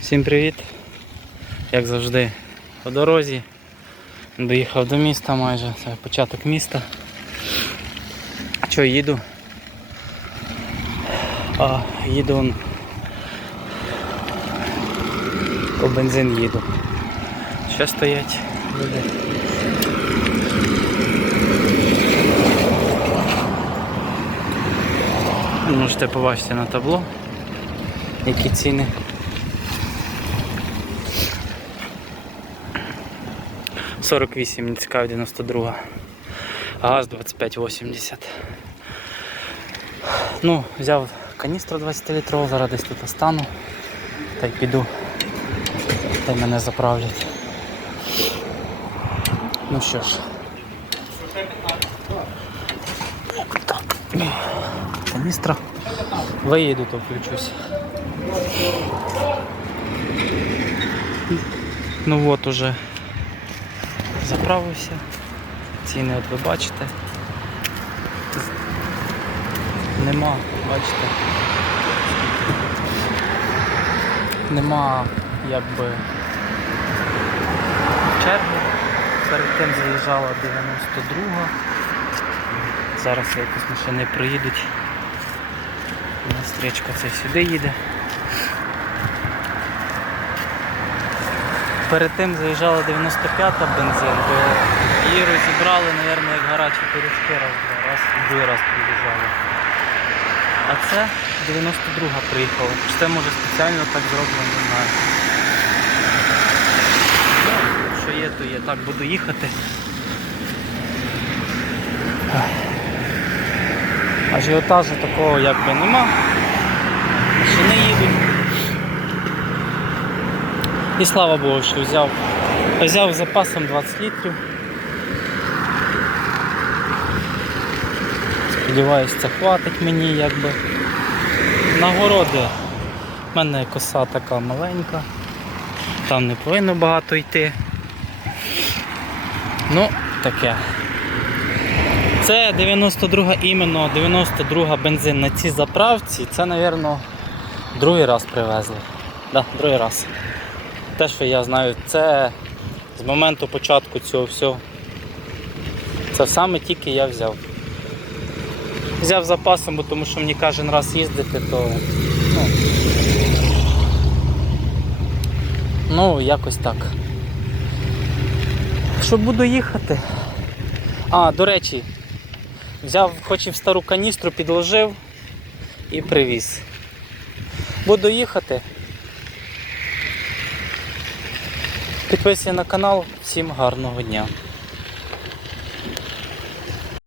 Всім привіт! Як завжди, по дорозі. Доїхав до міста майже, це початок міста. Що, їду? А, їду по бензин їду. Ще стоять люди. Можете побачити на табло, які ціни. Сорок вісім, не цікаво, 92. Газ 25,80. Ну, взяв каністру 20 літрову, зараз десь тут остану. Та й піду. Та й мене заправлять. Ну що ж. Так. Каністра. Виїду, то включусь. Ну от уже заправився. Ціни от ви бачите. Нема, бачите. Нема якби черги. Перед тим заїжджала 92. Зараз якось машини приїдуть. У нас стрічка це сюди їде. Перед тим заїжджала 95-та бензин, то її розібрали, мабуть, як гарячі пиріжки раз-два, раз, другий раз приїжджали. А це 92-га приїхала. Чи це може спеціально так зроблено, не знаю. Ну, Що є, то є. Так, буду їхати. Ажіотажу такого якби нема. Машини їдуть. І слава Богу, що взяв. Взяв запасом 20 літрів. Сподіваюсь, це хватить мені якби. Нагороди. У мене коса така маленька. Там не повинно багато йти. Ну, таке. Це 92 іменно 92 бензин на цій заправці. Це, мабуть, другий раз привезли. Да, другий раз. Те, що я знаю, це з моменту початку цього всього. Це саме тільки я взяв. Взяв запасом, бо тому що мені кожен раз їздити, то ну, ну якось так. Що буду їхати? А, до речі, взяв хоч і в стару каністру, підложив і привіз. Буду їхати. Підписуйся на канал, всім гарного дня.